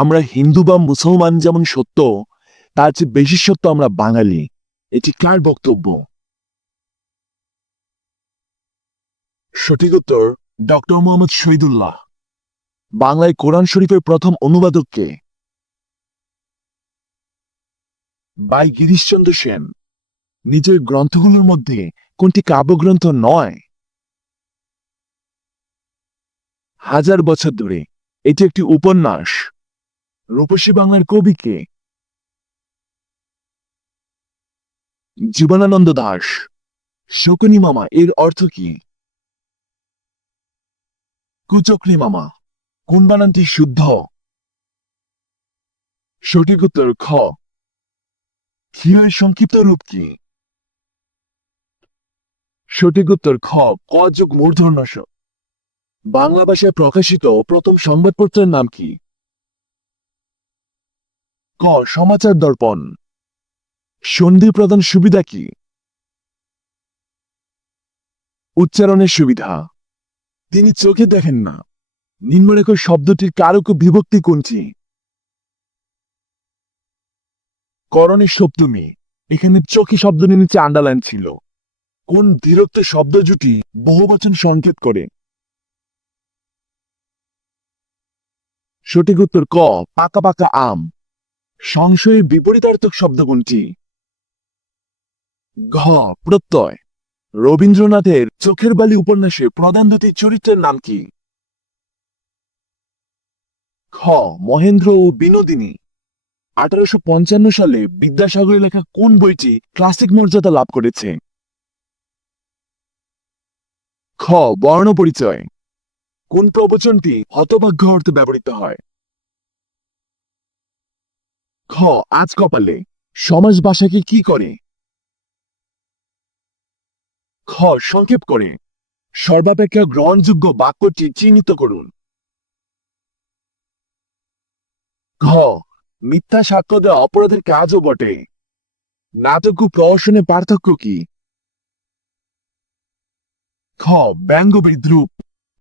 আমরা হিন্দু বা মুসলমান যেমন সত্য, তার চেয়ে বেশি সত্য আমরা বাঙালি। এটি কার বক্তব্য? সঠিক উত্তর ডক্টর মোহাম্মদ শহীদুল্লাহ। বাংলায় কোরআন শরীফের প্রথম অনুবাদক কে? বাই গিরিশচন্দ্র সেন। নিজের গ্রন্থগুলোর মধ্যে কোনটি কাব্যগ্রন্থ নয়? হাজার বছর ধরে এটি একটি উপন্যাস। রূপসী বাংলার কবি কে? জীবনানন্দ দাস। শকুনি মামা, এর অর্থ কি? কুচক্রি মামা, কোন বানানটি শুদ্ধ? সঠিক উত্তর খ। ক্ষীরের সংক্ষিপ্ত রূপ কি? সঠিক উত্তর খ, ক যোগ মূর্ধন্য বাংলা ভাষায় প্রকাশিত প্রথম সংবাদপত্রের নাম কি? ক, সমাচার দর্পণ। সন্ধি প্রদান সুবিধা কি? উচ্চারণের সুবিধা। তিনি চোখে দেখেন না। নিম্নরেখ শব্দটির কারক বিভক্তি কোনটি? করণের সপ্তমী এখানে চোখে শব্দ নিচে আন্ডারলাইন ছিল। কোন বিরক্ত শব্দ জুটি বহুবচন সংকেত করে? সঠিক উত্তর ক, পাকা পাকা আম। সংশয়ের বিপরীতার্থক শব্দ কোনটি? ঘ. প্রত্যয়। রবীন্দ্রনাথের চোখের বালি উপন্যাসে প্রধান দুটি চরিত্রের নাম কি? খ. মহেন্দ্র ও বিনোদিনী। আঠারোশো পঞ্চান্ন সালে বিদ্যাসাগরের লেখা কোন বইটি ক্লাসিক মর্যাদা লাভ করেছে? খ. বর্ণ পরিচয়। কোন প্রবচনটি হতভাগ্য অর্থে ব্যবহৃত হয়? খ, আজ কপালে। সমাজ ভাষাকে কি করে? খ, সংক্ষেপ করে। সর্বাপেক্ষা গ্রহণযোগ্য বাক্যটি চিহ্নিত করুন। ঘ, মিথ্যা সাক্ষ্য দেওয়া অপরাধের কাজও বটে। নাটক ও প্রহসনের পার্থক্য কি? খ, ব্যঙ্গ বিদ্রুপ।